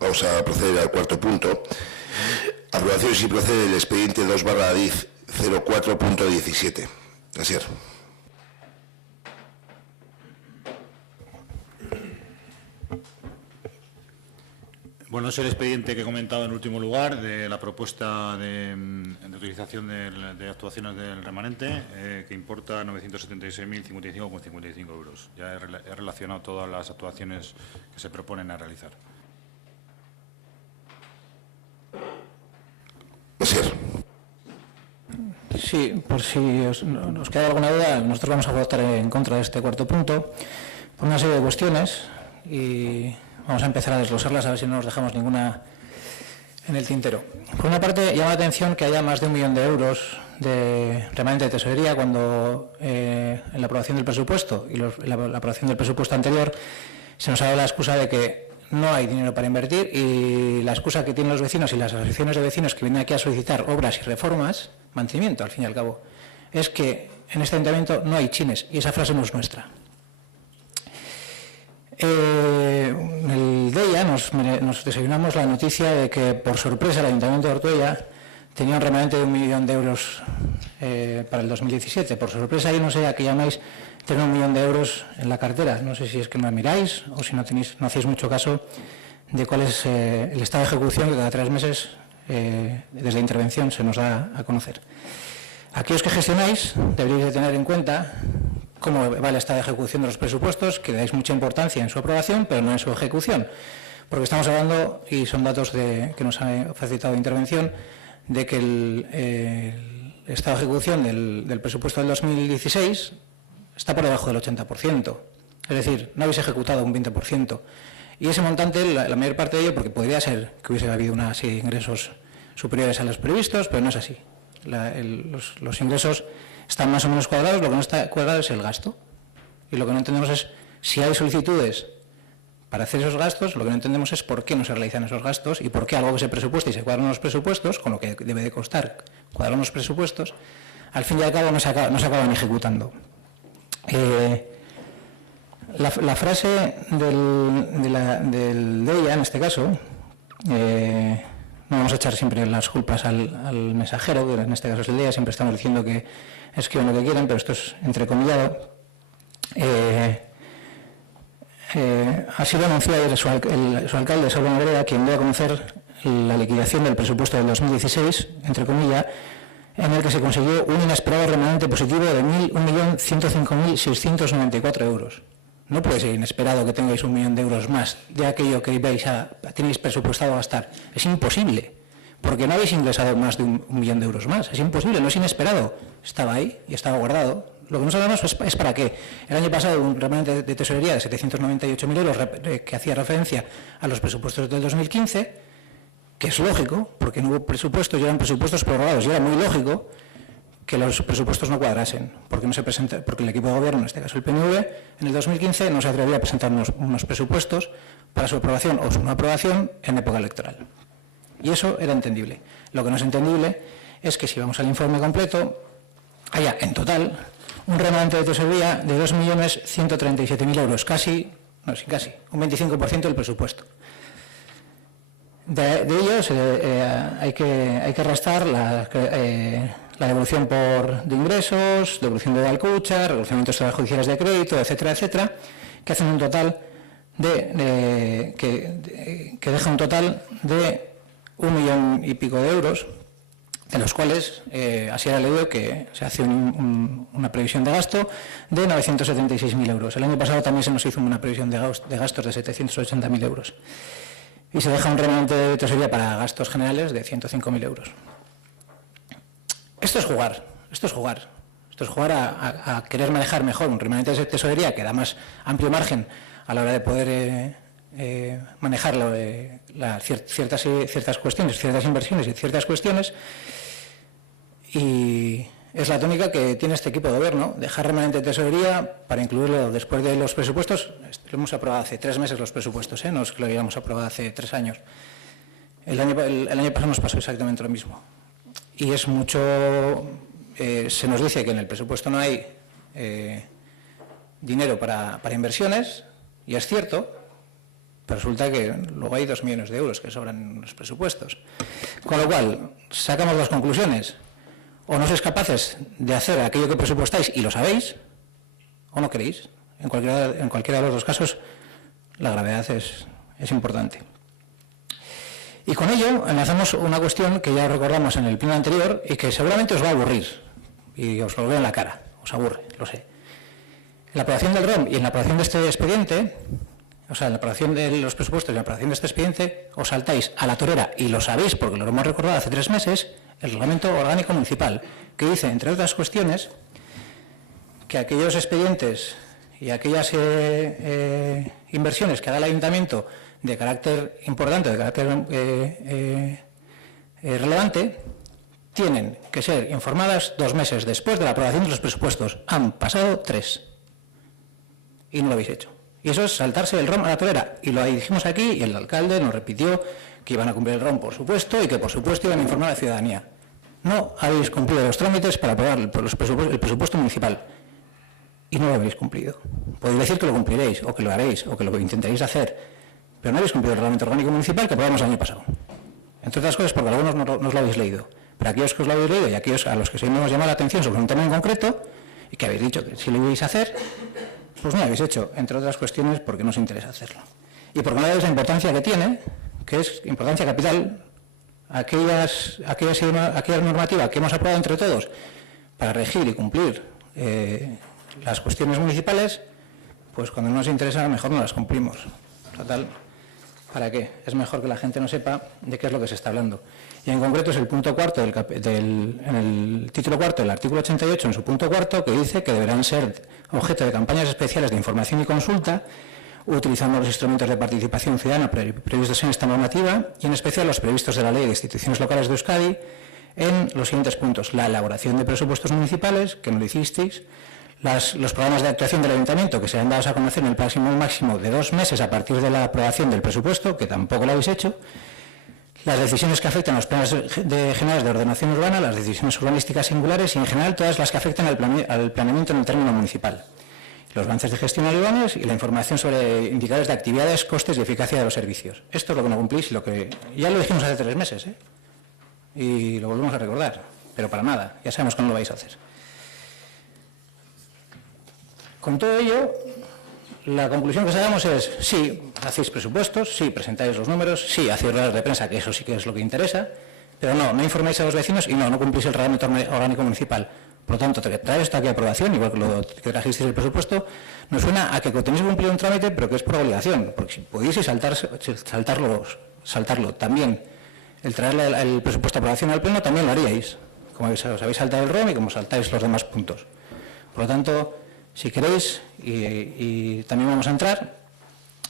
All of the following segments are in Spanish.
Vamos a proceder al cuarto punto. Aprobación si procede el expediente 2/10 04.17. Asier. Bueno, es el expediente que he comentado en último lugar de la propuesta de utilización de actuaciones del remanente, que importa 976.055,55 euros. Ya he relacionado todas las actuaciones que se proponen a realizar. Sí, por si nos queda alguna duda, nosotros vamos a votar en contra de este cuarto punto por una serie de cuestiones y vamos a empezar a desglosarlas a ver si no nos dejamos ninguna en el tintero. Por una parte, llama la atención que haya más de 1 millón de euros de remanente de tesorería cuando en la aprobación del presupuesto y la aprobación del presupuesto anterior se nos ha dado la excusa de que no hay dinero para invertir y la excusa que tienen los vecinos y las asociaciones de vecinos que vienen aquí a solicitar obras y reformas, mantenimiento al fin y al cabo, es que en este ayuntamiento no hay chines y esa frase no es nuestra. El día nos desayunamos la noticia de que por sorpresa el Ayuntamiento de Ortuella tenía un remanente de 1 millón de euros para el 2017. Por sorpresa, y no sé a qué llamáis tener 1 millón de euros en la cartera. No sé si es que no la miráis o si no hacéis mucho caso de cuál es el estado de ejecución que cada 3 meses desde la intervención se nos da a conocer. Aquellos que gestionáis deberíais de tener en cuenta cómo va el estado de ejecución de los presupuestos, que le dais mucha importancia en su aprobación, pero no en su ejecución. Porque estamos hablando, y son datos que nos ha facilitado de intervención, de que el estado de ejecución del presupuesto del 2016 está por debajo del 80%. Es decir, no habéis ejecutado un 20%. Y ese montante, la mayor parte de ello, porque podría ser que hubiese habido una serie de ingresos superiores a los previstos, pero no es así. Los ingresos están más o menos cuadrados, lo que no está cuadrado es el gasto. Y lo que no entendemos es, si hay solicitudes para hacer esos gastos, lo que no entendemos es por qué no se realizan esos gastos y por qué algo que se presupuesta y se cuadran los presupuestos, con lo que debe de costar cuadrar los presupuestos, al fin y al cabo no se acaban ejecutando. La frase del DEIA, en este caso, no vamos a echar siempre las culpas al mensajero, que en este caso es el DEIA, siempre estamos diciendo que escriban lo que quieran, pero esto es entrecomillado. Ha sido anunciado ayer su alcalde, Saulo Nebreda, quien dio a conocer la liquidación del presupuesto del 2016, entre comillas, en el que se consiguió un inesperado remanente positivo de 1.105.694 euros. No puede ser inesperado que tengáis 1 millón de euros más de aquello que tenéis presupuestado a gastar. Es imposible, porque no habéis ingresado más de 1 millón de euros más. Es imposible, no es inesperado. Estaba ahí y estaba guardado. Lo que no sabemos es para qué. El año pasado un remanente de tesorería de 798.000 euros que hacía referencia a los presupuestos del 2015, que es lógico, porque no hubo presupuestos y eran presupuestos prorrogados, y era muy lógico que los presupuestos no cuadrasen, porque el equipo de gobierno, en este caso el PNV, en el 2015 no se atrevía a presentar unos presupuestos para su aprobación o su no aprobación en época electoral. Y eso era entendible. Lo que no es entendible es que si vamos al informe completo, haya en total un remanente de tesorería de 2.137.000 euros, un 25% del presupuesto. De ello hay que restar la devolución de ingresos, devolución de Dalcucha, revolucionamientos extrajudiciales de crédito, etcétera, etcétera, que hacen un total que deja un total de 1 millón y pico de euros, de los cuales así era leído que se hace una previsión de gasto de 976.000 euros. El año pasado también se nos hizo una previsión de gastos de 780.000 euros. Y se deja un remanente de tesorería para gastos generales de 105.000 euros. Esto es jugar a querer manejar mejor un remanente de tesorería que da más amplio margen a la hora de poder manejar ciertas cuestiones, ciertas inversiones y ciertas cuestiones. Y es la tónica que tiene este equipo de gobierno, dejar remanente de tesorería para incluirlo después de los presupuestos. Lo hemos aprobado hace 3 meses los presupuestos, no es que lo hayamos aprobado hace 3 años. El año pasado nos pasó exactamente lo mismo. Y es mucho, se nos dice que en el presupuesto no hay dinero para inversiones, y es cierto, pero resulta que luego hay 2 millones de euros que sobran en los presupuestos. Con lo cual, sacamos dos conclusiones. O no sois capaces de hacer aquello que presupuestáis y lo sabéis, o no queréis. En cualquiera de los dos casos, la gravedad es importante. Y con ello enlazamos una cuestión que ya recordamos en el pleno anterior y que seguramente os va a aburrir. Y os lo veo en la cara. Os aburre, lo sé. En la aprobación del ROM y en la aprobación de este expediente, o sea, en la aprobación de los presupuestos y en la aprobación de este expediente, os saltáis a la torera, y lo sabéis porque lo hemos recordado hace 3 meses, el Reglamento Orgánico Municipal, que dice, entre otras cuestiones, que aquellos expedientes y aquellas inversiones que haga el Ayuntamiento de carácter importante, de carácter relevante, tienen que ser informadas 2 meses después de la aprobación de los presupuestos. Han pasado 3 y no lo habéis hecho. Y eso es saltarse el ROM a la torera. Y lo dijimos aquí y el alcalde nos repitió que iban a cumplir el ROM, por supuesto, y que por supuesto iban a informar a la ciudadanía. No habéis cumplido los trámites para aprobar el presupuesto municipal. Y no lo habéis cumplido. Podéis decir que lo cumpliréis, o que lo haréis, o que lo intentaréis hacer, pero no habéis cumplido el Reglamento Orgánico Municipal que aprobamos el año pasado. Entre otras cosas porque algunos no os lo habéis leído. Pero aquellos que os lo habéis leído y aquellos a los que hemos llamado la atención sobre un tema en concreto, y que habéis dicho que si lo ibais a hacer, pues no lo habéis hecho, entre otras cuestiones porque no os interesa hacerlo. Y porque no le dais la importancia que tiene, que es importancia capital, aquella normativa que hemos aprobado entre todos para regir y cumplir las cuestiones municipales, pues cuando no nos interesa mejor no las cumplimos. Total, ¿para qué? Es mejor que la gente no sepa de qué es lo que se está hablando. Y en concreto es el punto cuarto en el título cuarto del artículo 88, en su punto cuarto, que dice que deberán ser objeto de campañas especiales de información y consulta, utilizando los instrumentos de participación ciudadana previstos en esta normativa y en especial los previstos de la Ley de Instituciones Locales de Euskadi en los siguientes puntos: la elaboración de presupuestos municipales, que no lo hicisteis, los programas de actuación del Ayuntamiento, que serán dados a conocer en el máximo de 2 meses a partir de la aprobación del presupuesto, que tampoco lo habéis hecho, las decisiones que afectan a los planes generales de ordenación urbana, las decisiones urbanísticas singulares y, en general, todas las que afectan al planeamiento en el término municipal, los balances de gestión urbanos y la información sobre indicadores de actividades, costes y eficacia de los servicios. Esto es lo que no cumplís y lo que ya lo dijimos hace 3 meses, y lo volvemos a recordar, pero para nada, ya sabemos cómo lo vais a hacer. Con todo ello, la conclusión que sacamos es: sí, hacéis presupuestos, sí, presentáis los números, sí, hacéis ruedas de prensa, que eso sí que es lo que interesa, pero no informáis a los vecinos y no cumplís el Reglamento Orgánico Municipal. Por lo tanto, traer esto aquí a aprobación, igual que lo que trajisteis el presupuesto, nos suena a que tenéis que cumplir un trámite, pero que es por obligación, porque si pudieseis saltarlo también, el traer el presupuesto a aprobación al Pleno, también lo haríais, como os habéis saltado el ROM y como saltáis los demás puntos. Por lo tanto, si queréis, y también vamos a entrar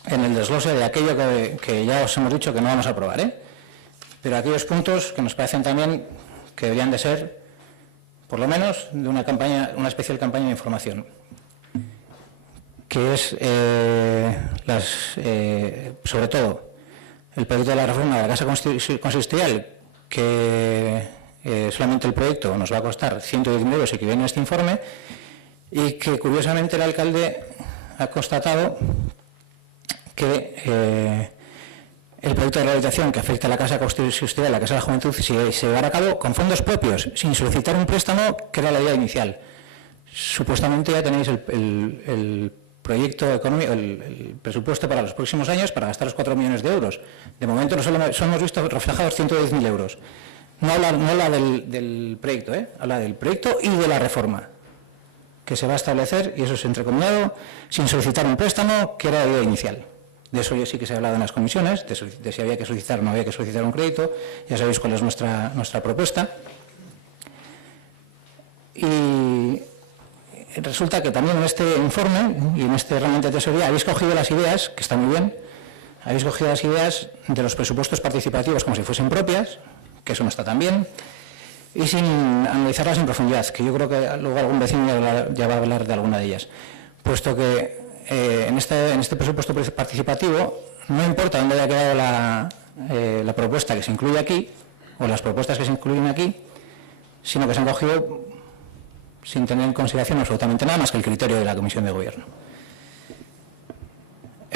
en el desglose de aquello que ya os hemos dicho que no vamos a aprobar, pero aquellos puntos que nos parecen también que deberían de ser, por lo menos, de una especial campaña de información, que es sobre todo el proyecto de la reforma de la Casa Consistorial, que solamente el proyecto nos va a costar 110.000 euros, que viene en este informe, y que curiosamente el alcalde ha constatado que el proyecto de rehabilitación que afecta a la Casa Consistorial, la Casa de la Juventud, se llevará a cabo con fondos propios, sin solicitar un préstamo, que era la idea inicial. Supuestamente ya tenéis el proyecto económico, el presupuesto para los próximos años para gastar los 4 millones de euros. De momento no solo hemos visto reflejados 110.000 euros. No habla del proyecto, habla del proyecto y de la reforma que se va a establecer, y eso es entrecomillado, sin solicitar un préstamo, que era la idea inicial. De eso ya sí que se ha hablado en las comisiones, de si había que solicitar o no había que solicitar un crédito. Ya sabéis cuál es nuestra propuesta. Y resulta que también en este informe y en este reglamento de tesorería habéis cogido las ideas, que está muy bien, habéis cogido las ideas de los presupuestos participativos como si fuesen propias, que eso no está tan bien, y sin analizarlas en profundidad, que yo creo que luego algún vecino ya va a hablar de alguna de ellas, puesto que en este presupuesto participativo no importa dónde haya quedado la propuesta que se incluye aquí, o las propuestas que se incluyen aquí, sino que se han cogido sin tener en consideración absolutamente nada más que el criterio de la Comisión de Gobierno.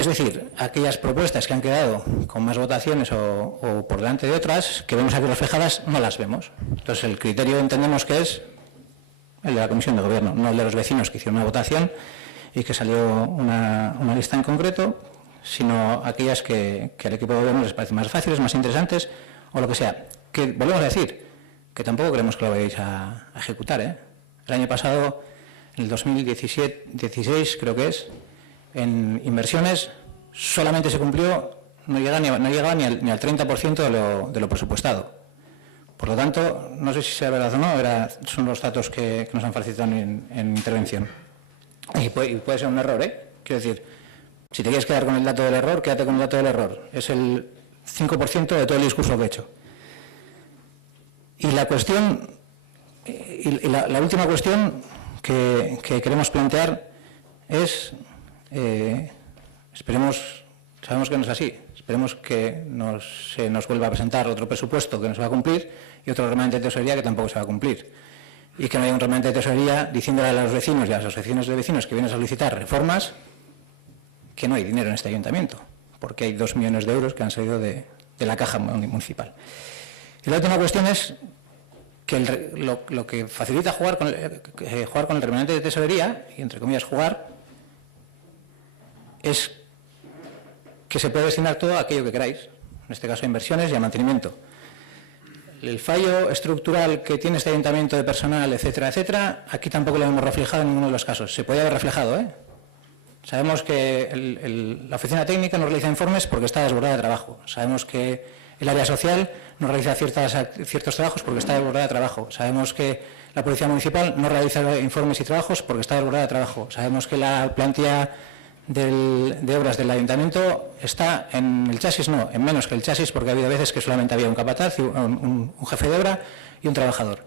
Es decir, aquellas propuestas que han quedado con más votaciones o por delante de otras, que vemos aquí reflejadas, no las vemos. Entonces, el criterio entendemos que es el de la Comisión de Gobierno, no el de los vecinos que hicieron una votación y que salió una lista en concreto, sino aquellas que al equipo de gobierno les parecen más fáciles, más interesantes, o lo que sea. Que volvemos a decir que tampoco creemos que lo vayáis a ejecutar, ¿eh? El año pasado, en el 2016 creo que es, en inversiones solamente se cumplió, no llegaba ni al 30% de lo presupuestado. Por lo tanto, no sé si sea verdad o no, son los datos que nos han facilitado en intervención. Y puede ser un error, ¿eh? Quiero decir, si te quieres quedar con el dato del error, quédate con el dato del error. Es el 5% de todo el discurso que he hecho. Y la cuestión, la última cuestión que queremos plantear es, sabemos que no es así, esperemos que se nos vuelva a presentar otro presupuesto que no se va a cumplir y otro remanente de tesorería que tampoco se va a cumplir. Y que no haya un remanente de tesorería diciéndole a los vecinos y a las asociaciones de vecinos que vienen a solicitar reformas que no hay dinero en este ayuntamiento, porque hay 2 millones de euros que han salido de la caja municipal. Y la última cuestión es que lo que facilita jugar con el remanente de tesorería, y entre comillas jugar, es que se puede destinar todo a aquello que queráis, en este caso a inversiones y a mantenimiento. El fallo estructural que tiene este ayuntamiento de personal, etcétera, etcétera, aquí tampoco lo hemos reflejado en ninguno de los casos. Se puede haber reflejado, ¿eh? Sabemos que la oficina técnica no realiza informes porque está desbordada de trabajo. Sabemos que el área social no realiza ciertos trabajos porque está desbordada de trabajo. Sabemos que la Policía Municipal no realiza informes y trabajos porque está desbordada de trabajo. Sabemos que la plantilla de obras del ayuntamiento está en el chasis, no, en menos que el chasis, porque ha habido veces que solamente había un capataz, un jefe de obra y un trabajador.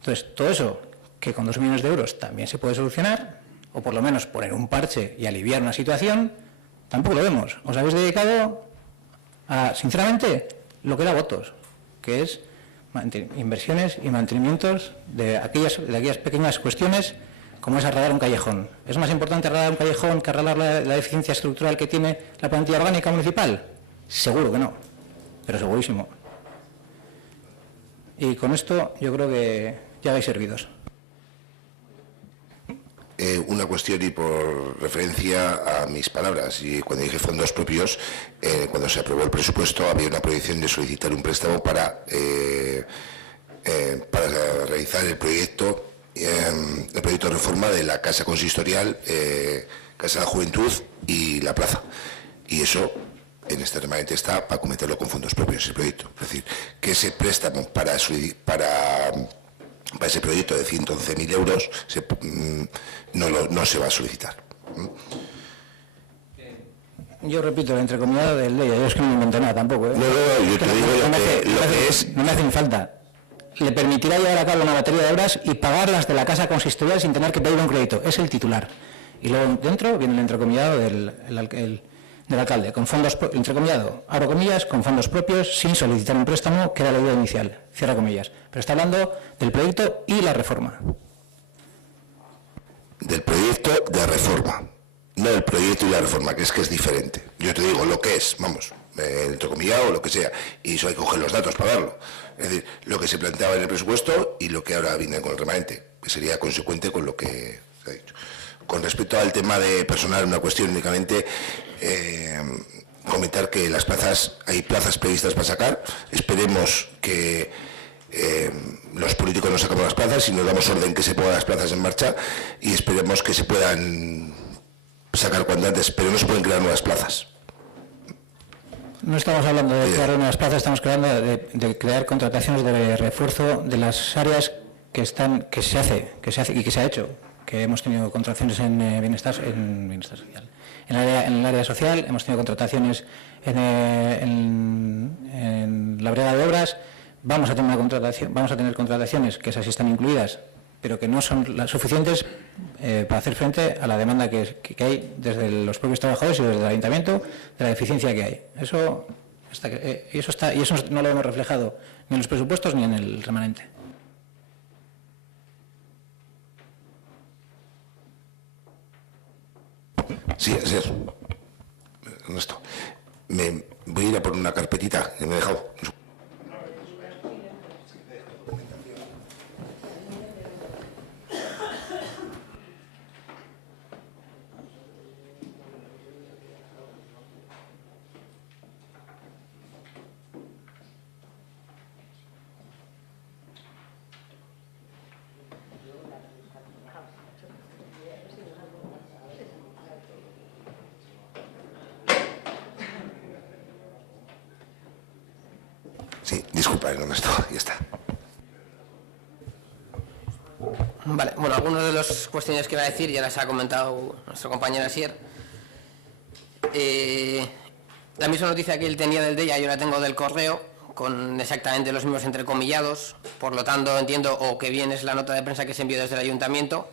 Entonces, todo eso, que con 2 millones de euros también se puede solucionar, o por lo menos poner un parche y aliviar una situación, tampoco lo vemos. Os habéis dedicado a, sinceramente, lo que da votos, que es inversiones y mantenimientos de aquellas pequeñas cuestiones, como es arreglar un callejón. ¿Es más importante arreglar un callejón que arreglar la deficiencia estructural que tiene la plantilla orgánica municipal? Seguro que no, pero segurísimo. Y con esto yo creo que ya vais servidos. Una cuestión y por referencia a mis palabras, y cuando dije fondos propios, cuando se aprobó el presupuesto había una prohibición de solicitar un préstamo para realizar el proyecto de reforma de la Casa Consistorial, Casa de la Juventud y la Plaza. Y eso en este remanente está para acometerlo con fondos propios, ese proyecto. Es decir, que ese préstamo para ese proyecto de 111.000 euros no se va a solicitar. Yo repito, el entrecomillado del ley, yo es que no me invento nada tampoco, ¿eh? No, yo te digo lo que es. No me hacen falta. Le permitirá llevar a cabo una batería de obras y pagarlas de la Casa Consistorial sin tener que pedir un crédito. Es el titular. Y luego dentro viene el entrecomillado del alcalde, con fondos, entrecomillado, abro comillas, con fondos propios, sin solicitar un préstamo, que era la idea inicial, cierra comillas. Pero está hablando del proyecto y la reforma. Del proyecto de reforma, no del proyecto y la reforma, que es diferente. Yo te digo lo que es, vamos, entrecomillado o lo que sea, y eso hay que coger los datos para verlo. Es decir, lo que se planteaba en el presupuesto y lo que ahora viene con el remanente, que sería consecuente con lo que se ha dicho. Con respecto al tema de personal, una cuestión únicamente, comentar que las plazas, hay plazas previstas para sacar. Esperemos que los políticos no sacamos las plazas y nos damos orden que se pongan las plazas en marcha, y esperemos que se puedan sacar cuanto antes, pero no se pueden crear nuevas plazas. No estamos hablando de crear nuevas plazas, estamos hablando de crear contrataciones de refuerzo de las áreas que se hace y que se ha hecho, que hemos tenido contrataciones en bienestar social. En el área social hemos tenido contrataciones en la brigada de obras. Vamos a tener contrataciones que esas sí están incluidas, pero que no son las suficientes para hacer frente a la demanda que hay desde los propios trabajadores y desde el ayuntamiento, de la deficiencia que hay. Eso no lo hemos reflejado ni en los presupuestos ni en el remanente. Sí, así es. Ernesto, me voy a ir a por una carpetita que me he dejado. Sí, disculpa, Ernesto, ya está. Vale, bueno, algunas de las cuestiones que iba a decir ya las ha comentado nuestro compañero Asier. La misma noticia que él tenía del DEIA yo la tengo del correo, con exactamente los mismos entrecomillados, por lo tanto entiendo o que bien es la nota de prensa que se envió desde el ayuntamiento,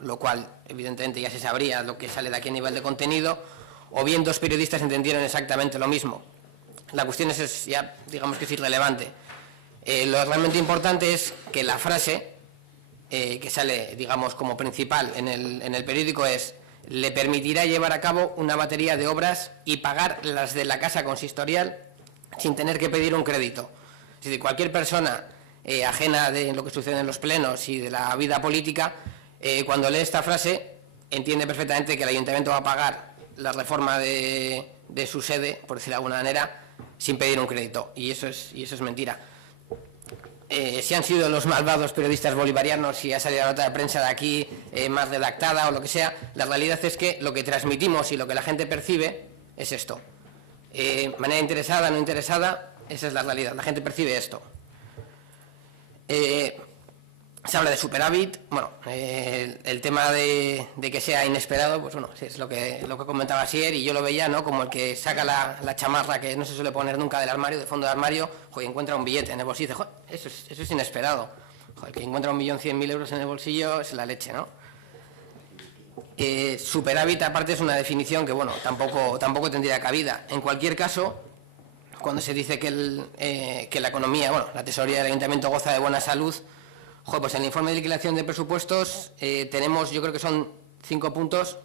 lo cual evidentemente ya se sabría lo que sale de aquí a nivel de contenido, o bien dos periodistas entendieron exactamente lo mismo. La cuestión es ya, digamos que es irrelevante. Lo realmente importante es que la frase que sale, digamos, como principal en el periódico es: le permitirá llevar a cabo una batería de obras y pagar las de la casa consistorial sin tener que pedir un crédito. Es decir, cualquier persona ajena de lo que sucede en los plenos y de la vida política, cuando lee esta frase, entiende perfectamente que el ayuntamiento va a pagar la reforma de su sede, por decirlo de alguna manera, sin pedir un crédito, y eso es mentira. Si han sido los malvados periodistas bolivarianos, si ha salido la nota de prensa de aquí más redactada o lo que sea, la realidad es que lo que transmitimos y lo que la gente percibe es esto. Manera interesada, no interesada, esa es la realidad, la gente percibe esto. Se habla de superávit, bueno, el tema de que sea inesperado, pues bueno, es lo que comentaba Asier, y yo lo veía, ¿no?, como el que saca la chamarra que no se suele poner nunca del armario, de fondo del armario, y encuentra un billete en el bolsillo y dice: eso es inesperado. El que encuentra 1.100.000 euros en el bolsillo es la leche, ¿no? Superávit, aparte, es una definición que, bueno, tampoco tendría cabida. En cualquier caso, cuando se dice que la economía, bueno, la tesorería del ayuntamiento goza de buena salud, pues en el informe de liquidación de presupuestos tenemos, yo creo que son 5 puntos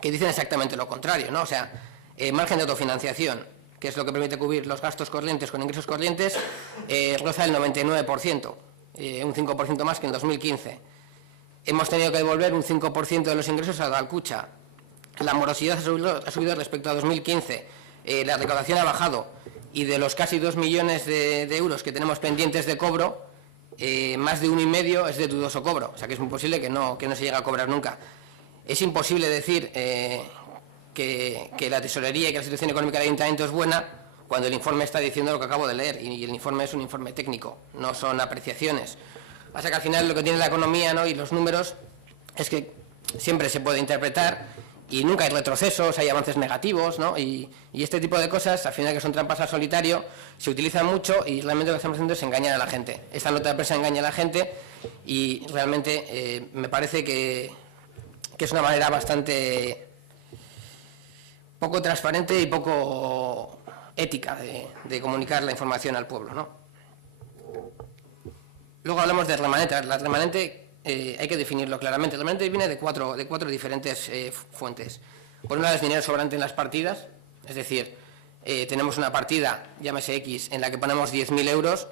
que dicen exactamente lo contrario, ¿no? O sea, margen de autofinanciación, que es lo que permite cubrir los gastos corrientes con ingresos corrientes, roza el 99%, un 5% más que en 2015. Hemos tenido que devolver un 5% de los ingresos a Dalcucha. La morosidad ha subido respecto a 2015. La recaudación ha bajado, y de los casi 2 millones de euros que tenemos pendientes de cobro, más de 1,5 es de dudoso cobro, o sea que es muy posible que no se llegue a cobrar nunca. Es imposible decir que la tesorería y que la situación económica del ayuntamiento es buena cuando el informe está diciendo lo que acabo de leer, y el informe es un informe técnico, no son apreciaciones. Pasa que al final lo que tiene la economía, ¿no?, y los números es que siempre se puede interpretar y nunca hay retrocesos, hay avances negativos, ¿no? Y este tipo de cosas, al final, que son trampas al solitario, se utilizan mucho, y realmente lo que estamos haciendo es engañar a la gente. Esta nota de prensa engaña a la gente, y realmente me parece que es una manera bastante poco transparente y poco ética de comunicar la información al pueblo, ¿no? Luego hablamos de remanente. La remanente hay que definirlo claramente. El remanente viene de cuatro diferentes fuentes. Por una es dinero sobrante en las partidas, es decir, tenemos una partida, llámese X, en la que ponemos 10.000 euros,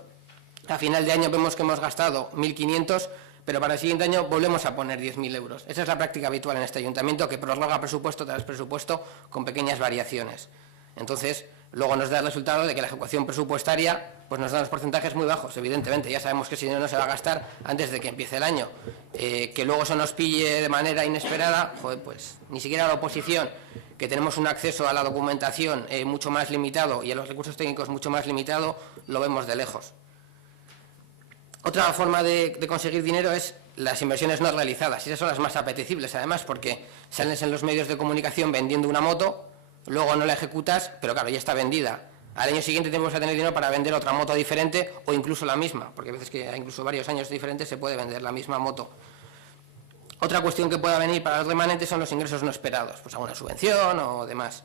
a final de año vemos que hemos gastado 1.500, pero para el siguiente año volvemos a poner 10.000 euros. Esa es la práctica habitual en este ayuntamiento, que prorroga presupuesto tras presupuesto con pequeñas variaciones. Entonces, luego nos da el resultado de que la ejecución presupuestaria pues nos da unos porcentajes muy bajos, evidentemente. Ya sabemos que ese dinero no se va a gastar antes de que empiece el año. Que luego eso nos pille de manera inesperada, pues ni siquiera la oposición, que tenemos un acceso a la documentación mucho más limitado y a los recursos técnicos mucho más limitado, lo vemos de lejos. Otra forma de conseguir dinero es las inversiones no realizadas, y esas son las más apetecibles, además, porque sales en los medios de comunicación vendiendo una moto, luego no la ejecutas, pero claro, ya está vendida. Al año siguiente tenemos que tener dinero para vender otra moto diferente, o incluso la misma, porque a veces que incluso varios años diferentes se puede vender la misma moto. Otra cuestión que pueda venir para los remanentes son los ingresos no esperados, pues alguna subvención o demás.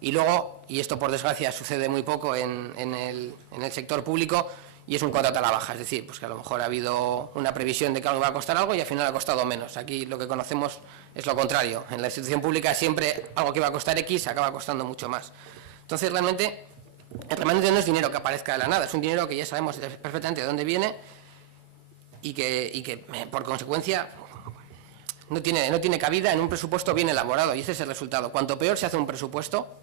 Y luego, y esto por desgracia sucede muy poco en el sector público, y es un contrato a la baja, es decir, pues que a lo mejor ha habido una previsión de que algo va a costar algo y al final ha costado menos. Aquí lo que conocemos es lo contrario. En la institución pública siempre algo que va a costar X acaba costando mucho más. Entonces, realmente, el remanente no es dinero que aparezca de la nada, es un dinero que ya sabemos perfectamente de dónde viene y que por consecuencia, no tiene cabida en un presupuesto bien elaborado, y ese es el resultado. Cuanto peor se hace un presupuesto,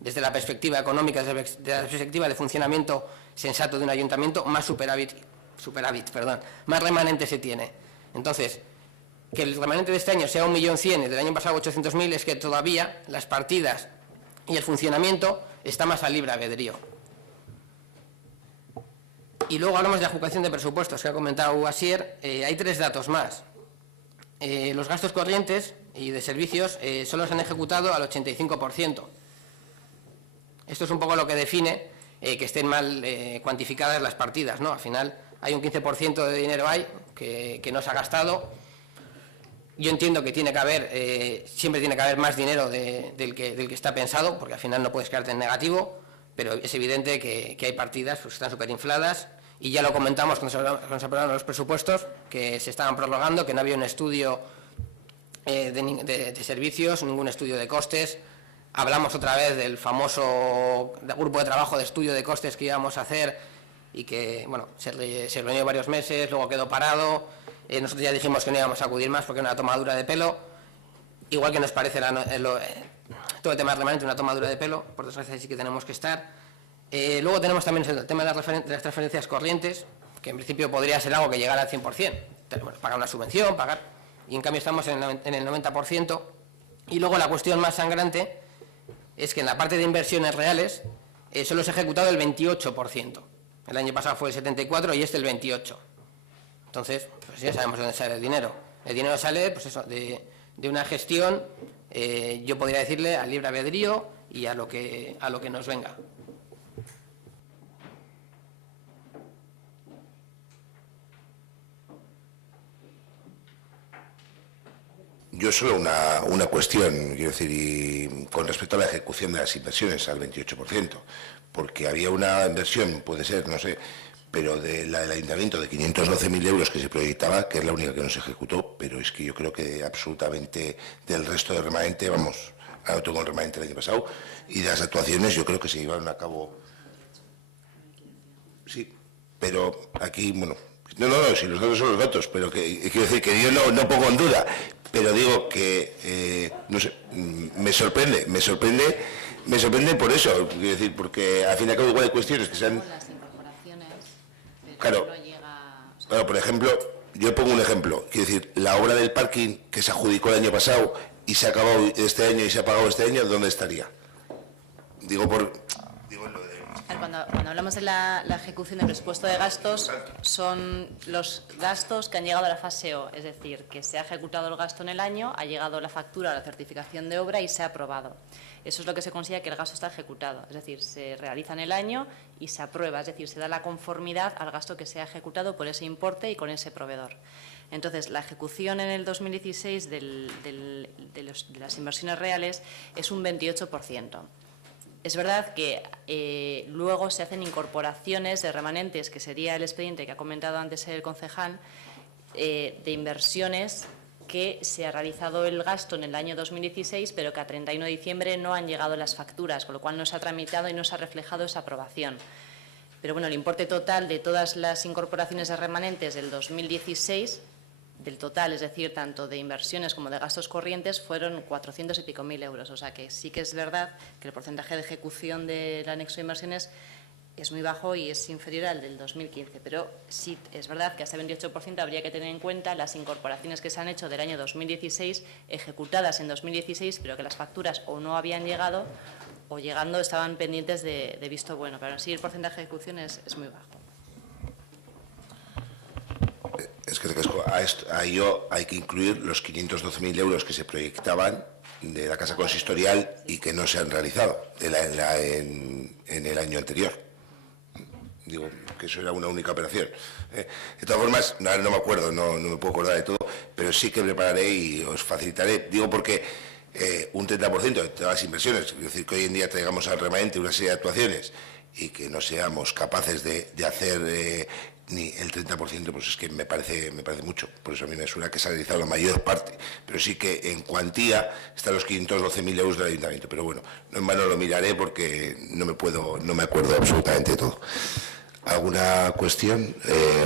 desde la perspectiva económica, desde la perspectiva de funcionamiento sensato de un ayuntamiento, más más remanente se tiene. Entonces, que el remanente de este año sea 1.100.000 y del año pasado 800.000, es que todavía las partidas y el funcionamiento está más al libre albedrío. Y luego hablamos de la ejecución de presupuestos, que ha comentado Asier. Hay 3 datos más. Los gastos corrientes y de servicios solo se han ejecutado al 85%. Esto es un poco lo que define que estén mal cuantificadas las partidas, ¿no? Al final hay un 15% de dinero que no se ha gastado. Yo entiendo que tiene que haber, siempre tiene que haber más dinero del que está pensado, porque al final no puedes quedarte en negativo, pero es evidente que hay partidas pues, que están superinfladas, y ya lo comentamos cuando se aprobaron los presupuestos, que se estaban prorrogando, que no había un estudio de servicios, ningún estudio de costes. Hablamos otra vez del famoso grupo de trabajo de estudio de costes que íbamos a hacer y que, bueno, se reunió varios meses, luego quedó parado. Nosotros ya dijimos que no íbamos a acudir más porque era una tomadura de pelo. Igual que nos parece todo el tema del remanente una tomadura de pelo, por desgracia sí que tenemos que estar. Luego tenemos también el tema de las transferencias corrientes, que en principio podría ser algo que llegara al 100%. Bueno, pagar una subvención, y en cambio estamos en el 90%. Y luego la cuestión más sangrante es que en la parte de inversiones reales solo se ha ejecutado el 28%. El año pasado fue el 74% y este el 28%. Entonces, pues ya sabemos de dónde sale el dinero. El dinero sale, pues eso, de una gestión, yo podría decirle, al libre albedrío y a lo que nos venga. Yo solo una cuestión, quiero decir, y con respecto a la ejecución de las inversiones al 28%, porque había una inversión, puede ser, no sé, pero de la del ayuntamiento de 512.000 euros que se proyectaba, que es la única que no se ejecutó, pero es que yo creo que absolutamente del resto de remanente, vamos, ahora tengo el remanente el año pasado, y de las actuaciones yo creo que se llevaron a cabo. Sí, pero aquí, bueno, no, si los datos son los datos, pero quiero decir que yo no pongo en duda, pero digo que, no sé, me sorprende por eso, quiero decir, porque al fin y al cabo igual hay cuestiones que sean. Claro, claro, por ejemplo, yo pongo un ejemplo, quiero decir, la obra del parking que se adjudicó el año pasado y se ha acabado este año y se ha pagado este año, ¿dónde estaría? Digo en lo de. Cuando hablamos de la ejecución del presupuesto de gastos, son los gastos que han llegado a la fase O, es decir, que se ha ejecutado el gasto en el año, ha llegado la factura, la certificación de obra y se ha aprobado. Eso es lo que se considera que el gasto está ejecutado, es decir, se realiza en el año y se aprueba, es decir, se da la conformidad al gasto que se ha ejecutado por ese importe y con ese proveedor. Entonces, la ejecución en el 2016 de las inversiones reales es un 28%. Es verdad que luego se hacen incorporaciones de remanentes, que sería el expediente que ha comentado antes el concejal, de inversiones que se ha realizado el gasto en el año 2016, pero que a 31 de diciembre no han llegado las facturas, con lo cual no se ha tramitado y no se ha reflejado esa aprobación. Pero bueno, el importe total de todas las incorporaciones de remanentes del 2016, del total, es decir, tanto de inversiones como de gastos corrientes, fueron 400 y pico mil euros. O sea que sí que es verdad que el porcentaje de ejecución del anexo de inversiones es muy bajo y es inferior al del 2015. Pero sí es verdad que hasta el 28% habría que tener en cuenta las incorporaciones que se han hecho del año 2016, ejecutadas en 2016, pero que las facturas o no habían llegado o llegando estaban pendientes de visto bueno. Pero sí el porcentaje de ejecución es muy bajo. Es que a ello hay que incluir los 512.000 euros que se proyectaban de la Casa Consistorial y que no se han realizado en el año anterior. Digo que eso era una única operación. De todas formas, no me acuerdo, no me puedo acordar de todo, pero sí que prepararé y os facilitaré. Digo porque un 30% de todas las inversiones, es decir, que hoy en día traigamos al remanente una serie de actuaciones y que no seamos capaces de hacer ni el 30%, pues es que me parece mucho. Por eso a mí me suena que se ha realizado la mayor parte, pero sí que en cuantía están los 512.000 euros del ayuntamiento. Pero bueno, no en vano lo miraré porque no me acuerdo absolutamente de todo. ¿Alguna cuestión?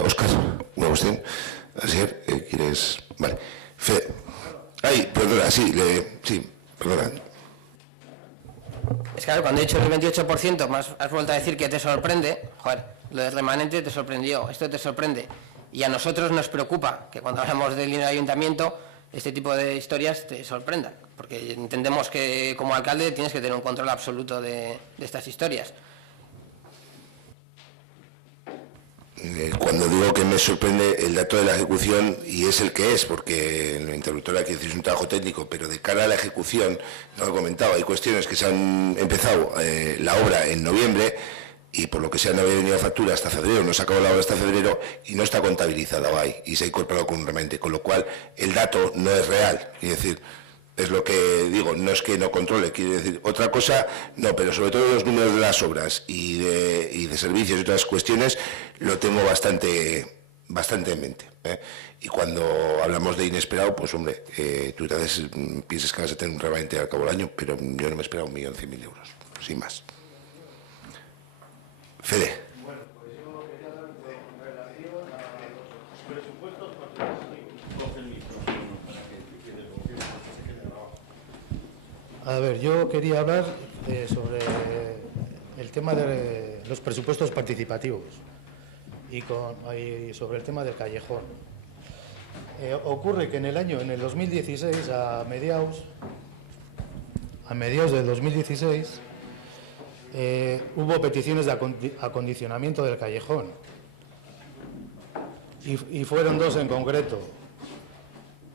Óscar, ¿una cuestión? Asier, ¿quieres? Vale. Ay, perdona, sí, perdona. Es claro, cuando he dicho el 28%, más has vuelto a decir que te sorprende. Joder, lo del remanente te sorprendió, esto te sorprende. Y a nosotros nos preocupa que cuando hablamos del dinero del ayuntamiento, este tipo de historias te sorprendan. Porque entendemos que como alcalde tienes que tener un control absoluto de estas historias. Cuando digo que me sorprende el dato de la ejecución, y es el que es, porque en la interruptora aquí es un trabajo técnico, pero de cara a la ejecución, no lo he comentado, hay cuestiones que se han empezado la obra en noviembre y por lo que sea no había venido factura hasta febrero, no se acabó la obra hasta febrero y no está contabilizada ahí y se ha incorporado con un remanente, con lo cual el dato no es real, quiere decir, es lo que digo, no es que no controle, quiere decir, otra cosa, no, pero sobre todo los números de las obras y de servicios y otras cuestiones lo tengo bastante en mente. Y cuando hablamos de inesperado, pues hombre, tú a veces piensas que vas a tener un remanente al cabo del año, pero yo no me esperaba 1.100.000 euros, sin más. Fede. Bueno, pues yo quería hablar en relación a los presupuestos participativos. Coge el micrófono para que quede confirmo, que se quede grabado. A ver, yo quería hablar sobre el tema de los presupuestos participativos y sobre el tema del callejón. Ocurre que en el 2016, a mediados del 2016, hubo peticiones de acondicionamiento del callejón y fueron dos en concreto.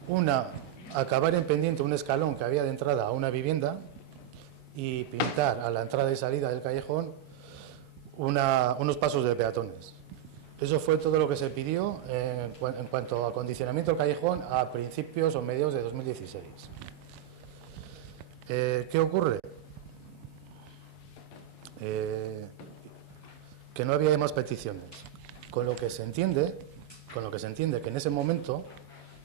Una, acabar en pendiente un escalón que había de entrada a una vivienda y pintar a la entrada y salida del callejón unos pasos de peatones. Eso fue todo lo que se pidió en cuanto a acondicionamiento del callejón a principios o mediados de 2016. ¿Qué ocurre? Que no había más peticiones, con lo que se entiende que en ese momento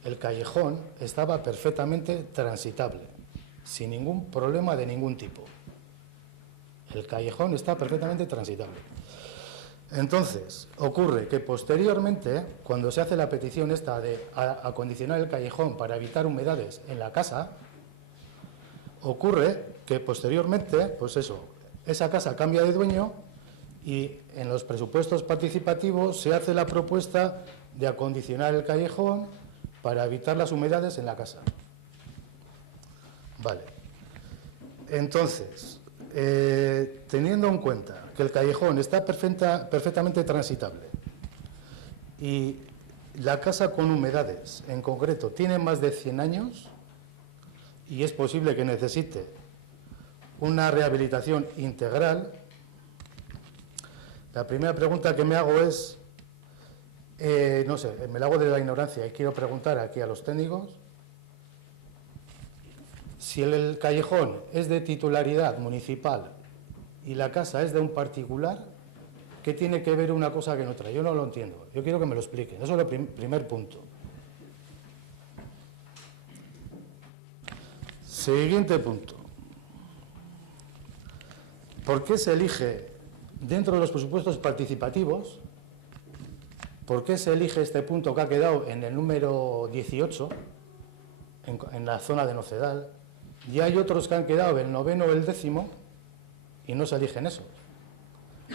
el callejón estaba perfectamente transitable, sin ningún problema de ningún tipo. El callejón está perfectamente transitable. Entonces, ocurre que posteriormente, cuando se hace la petición esta de acondicionar el callejón para evitar humedades en la casa, ocurre que posteriormente, pues eso, esa casa cambia de dueño y en los presupuestos participativos se hace la propuesta de acondicionar el callejón para evitar las humedades en la casa. Vale. Entonces, teniendo en cuenta que el callejón está perfectamente transitable y la casa con humedades, en concreto, tiene más de 100 años y es posible que necesite una rehabilitación integral, la primera pregunta que me hago es, no sé, me la hago de la ignorancia y quiero preguntar aquí a los técnicos, si el callejón es de titularidad municipal y la casa es de un particular, ¿qué tiene que ver una cosa con otra? Yo no lo entiendo, yo quiero que me lo expliquen, eso es el primer punto. Siguiente punto. ¿Por qué se elige, dentro de los presupuestos participativos, por qué se elige este punto que ha quedado en el número 18, en la zona de Nocedal, y hay otros que han quedado el 9º o el 10º, y no se eligen esos,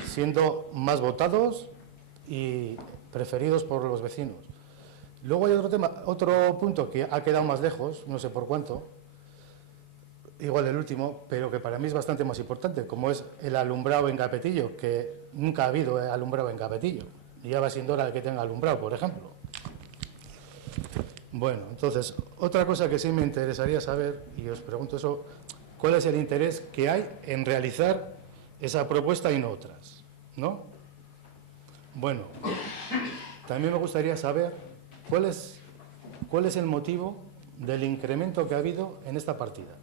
siendo más votados y preferidos por los vecinos? Luego hay otro punto que ha quedado más lejos, no sé por cuánto, igual el último, pero que para mí es bastante más importante, como es el alumbrado en Capetillo, que nunca ha habido alumbrado en Capetillo. Y ya va siendo hora de que tenga alumbrado, por ejemplo. Bueno, entonces, otra cosa que sí me interesaría saber, y os pregunto eso, ¿cuál es el interés que hay en realizar esa propuesta y no otras? ¿No? Bueno, también me gustaría saber cuál es el motivo del incremento que ha habido en esta partida.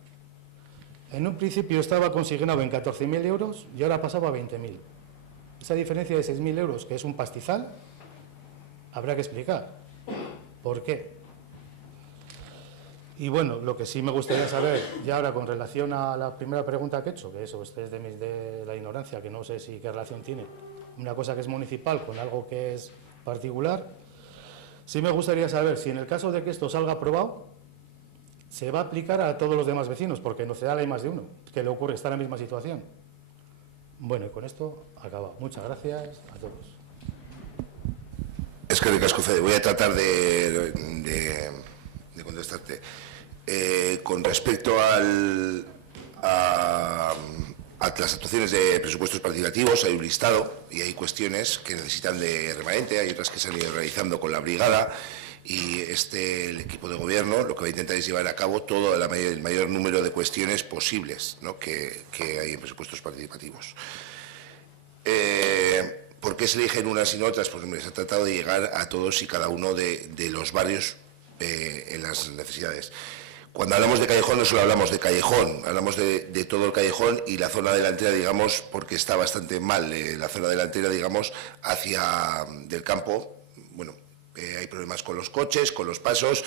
En un principio estaba consignado en 14.000 euros y ahora ha pasado a 20.000. Esa diferencia de 6.000 euros, que es un pastizal, habrá que explicar por qué. Y bueno, lo que sí me gustaría saber, ya ahora con relación a la primera pregunta que he hecho, que eso es de la ignorancia, que no sé si qué relación tiene una cosa que es municipal con algo que es particular, sí me gustaría saber si en el caso de que esto salga aprobado, se va a aplicar a todos los demás vecinos, porque en Nocedal hay más de uno que le ocurre, está en la misma situación. Bueno, y con esto acaba. Muchas gracias a todos. Es que ricasco, Fede. Voy a tratar de contestarte. Con respecto a las actuaciones de presupuestos participativos, hay un listado y hay cuestiones que necesitan de remanente, hay otras que se han ido realizando con la brigada, y el equipo de gobierno lo que va a intentar es llevar a cabo todo el mayor número de cuestiones posibles, ¿no?, que hay en presupuestos participativos. ¿Por qué se eligen unas y no otras? Pues hombre, se ha tratado de llegar a todos y cada uno de los barrios en las necesidades. Cuando hablamos de callejón no solo hablamos de callejón, hablamos de todo el callejón y la zona delantera, digamos, porque está bastante mal la zona delantera, digamos, hacia del campo. Bueno, hay problemas con los coches, con los pasos,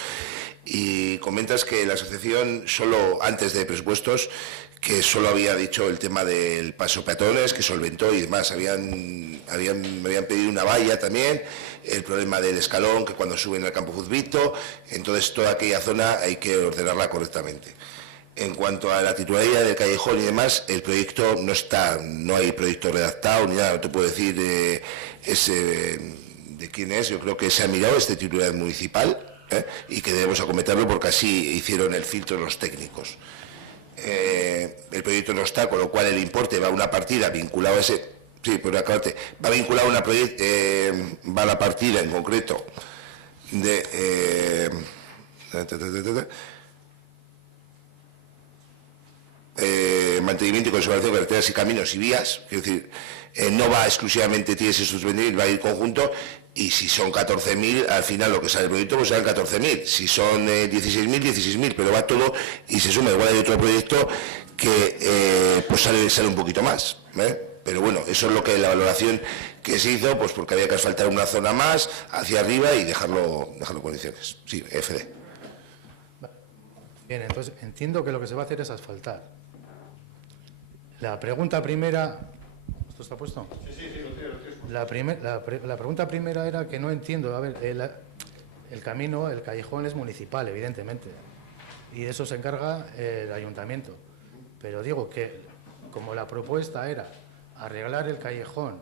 y comentas que la asociación solo antes de presupuestos, que solo había dicho el tema del paso peatones, que solventó y demás, me habían pedido una valla también, el problema del escalón, que cuando suben al campo Fuzbito, entonces toda aquella zona hay que ordenarla correctamente. En cuanto a la titularidad del callejón y demás, el proyecto no hay proyecto redactado ni nada, no te puedo decir de quién es. Yo creo que se ha mirado titularidad municipal, y que debemos acometerlo porque así hicieron el filtro los técnicos. El proyecto no está, con lo cual el importe va a una partida vinculado a ese, sí, pues acabate, va vinculado a una va a la partida en concreto de mantenimiento y conservación de carreteras y caminos y vías, es decir, no va exclusivamente tienes esos venir, va a ir conjunto, y si son 14.000, al final lo que sale el proyecto pues serán 14.000, si son 16.000, 16.000, pero va todo y se suma. Igual hay otro proyecto que pues sale un poquito más, pero bueno, eso es lo que la valoración que se hizo, pues porque había que asfaltar una zona más hacia arriba y dejarlo en condiciones. Sí, FD. Bien, entonces entiendo que lo que se va a hacer es asfaltar. La pregunta primera... ¿Esto está puesto? Sí, lo tienes. La pregunta primera era que no entiendo. A ver, el camino, el callejón es municipal, evidentemente, y de eso se encarga el ayuntamiento. Pero digo que, como la propuesta era arreglar el callejón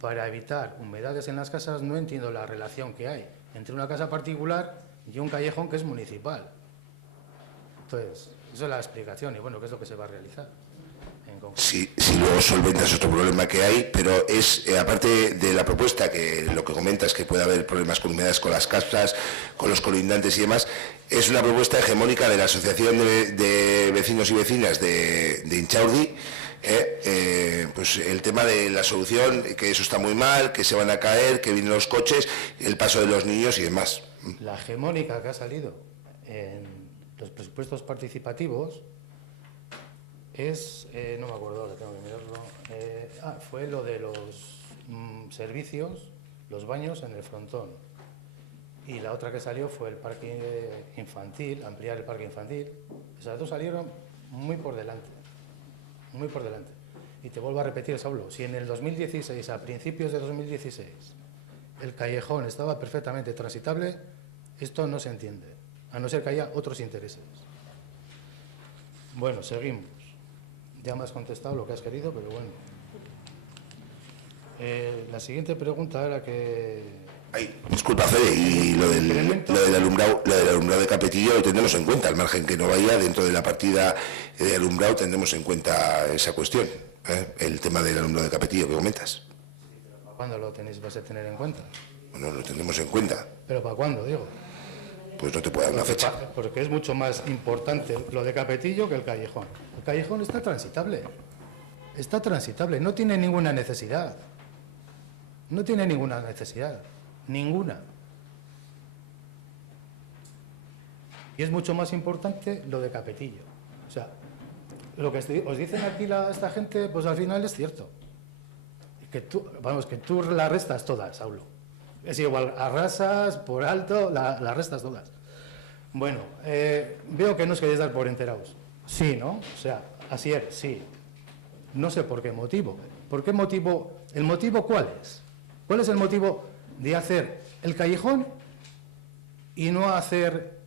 para evitar humedades en las casas, no entiendo la relación que hay entre una casa particular y un callejón que es municipal. Entonces, esa es la explicación, y bueno, ¿qué es lo que se va a realizar? Si luego solventas otro problema que hay, pero es, aparte de la propuesta, que lo que comentas, que puede haber problemas con humedades con las casas, con los colindantes y demás, es una propuesta hegemónica de la Asociación de Vecinos y Vecinas de Inchaurdi, pues el tema de la solución, que eso está muy mal, que se van a caer, que vienen los coches, el paso de los niños y demás. La hegemónica que ha salido en los presupuestos participativos es, no me acuerdo ahora, tengo que mirarlo, fue lo de los servicios, los baños en el frontón. Y la otra que salió fue el parque infantil, ampliar el parque infantil. Esas dos salieron muy por delante, muy por delante. Y te vuelvo a repetir, Saulo, si en el 2016, a principios de 2016, el callejón estaba perfectamente transitable, esto no se entiende, a no ser que haya otros intereses. Bueno, seguimos. Ya me has contestado lo que has querido, pero bueno. La siguiente pregunta era que... Ay, disculpa, Fede, y lo del alumbrado de Capetillo lo tendremos en cuenta, al margen que no vaya dentro de la partida de alumbrado, tendremos en cuenta esa cuestión, el tema del alumbrado de Capetillo que comentas. Sí, pero ¿para cuándo lo vas a tener en cuenta? Bueno, lo tendremos en cuenta. ¿Pero para cuándo, digo? Pues no te puedo dar una fecha. Porque es mucho más importante lo de Capetillo que el callejón. El callejón está transitable. Está transitable, no tiene ninguna necesidad. No tiene ninguna necesidad. Ninguna. Y es mucho más importante lo de Capetillo. O sea, lo que os dicen aquí esta gente, pues al final es cierto. que tú las restas todas, Saulo. Es igual, arrasas por alto, las restas todas. Bueno, veo que no os queréis dar por enterados. Sí, ¿no? O sea, así es, sí. No sé por qué motivo. ¿Por qué motivo? ¿El motivo cuál es? ¿Cuál es el motivo de hacer el callejón y no hacer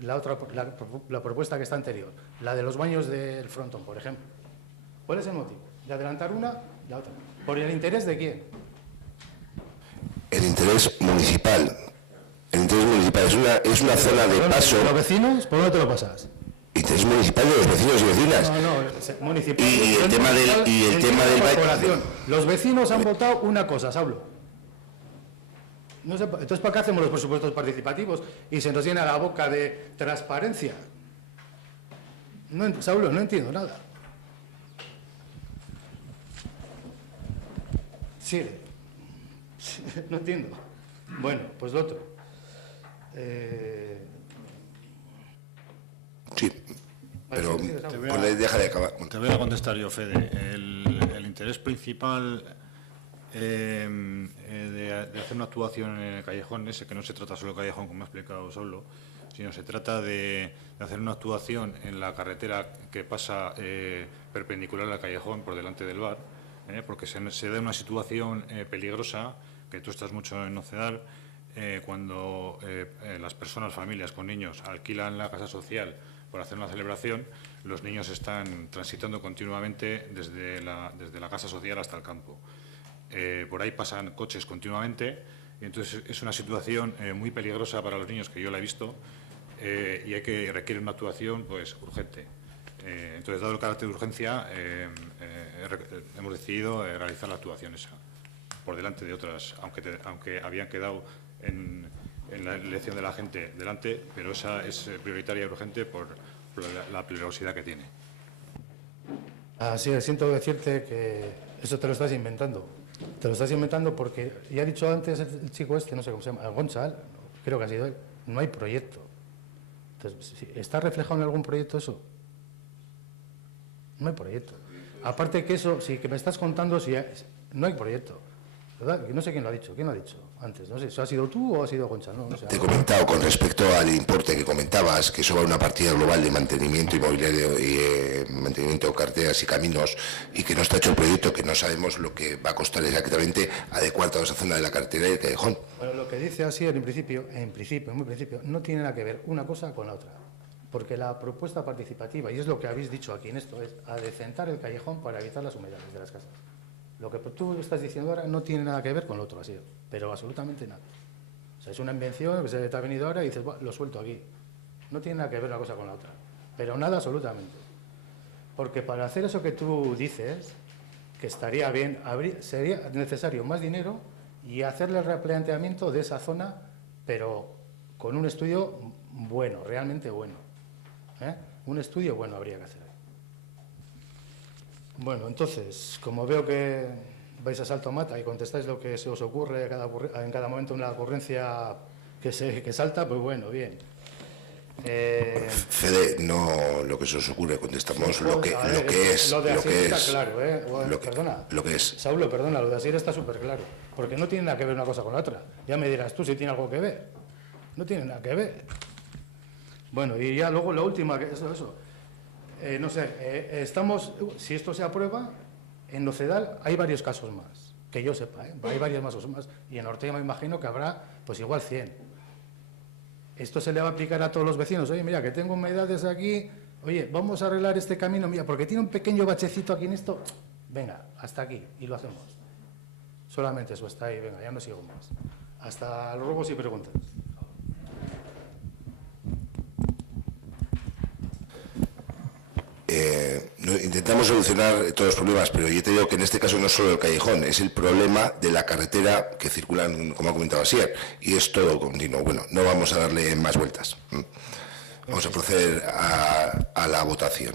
la propuesta que está anterior, la de los baños del frontón, por ejemplo? ¿Cuál es el motivo? De adelantar una y la otra. ¿Por el interés de quién? El interés municipal. El interés municipal es una zona de paso. ¿Los vecinos? ¿Por dónde te lo pasas? Interés municipal de los vecinos y vecinas. No, municipal. Y el tema del corporación. Los vecinos han votado una cosa, Saulo. No sé, entonces, ¿para qué hacemos los presupuestos participativos y se nos llena la boca de transparencia? No, Saulo, no entiendo nada. Sí, no entiendo. Bueno, pues lo otro. Sí, pero deja de acabar. Te voy a contestar yo, Fede. El interés principal de hacer una actuación en el callejón ese, que no se trata solo de callejón, como ha explicado Saulo, sino se trata de hacer una actuación en la carretera que pasa perpendicular al callejón, por delante del bar, porque se da una situación peligrosa, que tú estás mucho en Nocedal, cuando las personas, familias con niños, alquilan la casa social por hacer una celebración, los niños están transitando continuamente desde la casa social hasta el campo. Por ahí pasan coches continuamente, y entonces es una situación muy peligrosa para los niños, que yo la he visto, y requiere una actuación pues urgente. Entonces, dado el carácter de urgencia, hemos decidido realizar la actuación esa, por delante de otras, aunque habían quedado en la elección de la gente delante, pero esa es prioritaria y urgente por la peligrosidad que tiene. Así es, siento decirte que eso te lo estás inventando. Te lo estás inventando porque, ya ha dicho antes el chico este, no sé cómo se llama, el Gonzalo, creo que ha sido él, no hay proyecto. Entonces, ¿está reflejado en algún proyecto eso? No hay proyecto. Aparte que eso, sí que me estás contando, si no hay proyecto. ¿Verdad? No sé quién lo ha dicho. ¿Quién lo ha dicho antes? No sé, ¿eso ha sido tú o ha sido Gonzalo? No sé. Te he comentado con respecto al importe que comentabas, que eso va a una partida global de mantenimiento inmobiliario y mantenimiento de carreteras y caminos, y que no está hecho el proyecto, que no sabemos lo que va a costar exactamente adecuar toda esa zona de la carretera y el callejón. Bueno, lo que dice así en principio, no tiene nada que ver una cosa con la otra. Porque la propuesta participativa, y es lo que habéis dicho aquí en esto, es adecentar el callejón para evitar las humedades de las casas. Lo que tú estás diciendo ahora no tiene nada que ver con lo otro, así, pero absolutamente nada. O sea, es una invención que se te ha venido ahora y dices, lo suelto aquí. No tiene nada que ver una cosa con la otra, pero nada absolutamente. Porque para hacer eso que tú dices, que estaría bien, sería necesario más dinero y hacerle el replanteamiento de esa zona, pero con un estudio bueno, realmente bueno. Un estudio bueno habría que hacer. Bueno, entonces, como veo que vais a salto mata y contestáis lo que se os ocurre en cada momento, una ocurrencia que salta, pues bueno, bien. Fede, no lo que se os ocurre, contestamos lo que es. Lo de lo Asier que está es, claro, perdona. lo que es. Saulo, perdona, lo de Asier está súper claro, porque no tiene nada que ver una cosa con la otra. Ya me dirás tú si tiene algo que ver. No tiene nada que ver. Bueno, y ya luego la última, que eso. No sé, si esto se aprueba, en Nocedal hay varios casos más, que yo sepa, hay varios más, y en Ortega me imagino que habrá, pues igual 100. Esto se le va a aplicar a todos los vecinos. Oye, mira, que tengo humedades aquí, oye, vamos a arreglar este camino, mira, porque tiene un pequeño bachecito aquí en esto, venga, hasta aquí, y lo hacemos. Solamente eso está ahí, venga, ya no sigo más. Hasta luego si preguntas. Intentamos solucionar todos los problemas, pero yo te digo que en este caso no es solo el callejón, es el problema de la carretera que circulan, como ha comentado Asier, y es todo continuo. Bueno, no vamos a darle más vueltas. Vamos a proceder a la votación.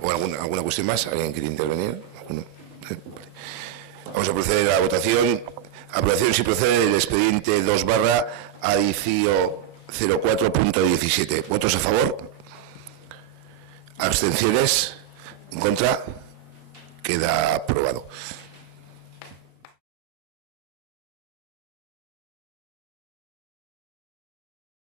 ¿O alguna cuestión más? ¿Alguien quiere intervenir? Vamos a proceder a la votación. Aprobación si procede del expediente 2/adicio 04.17. ¿Votos a favor? ¿Abstenciones? ¿En contra? queda aprobado.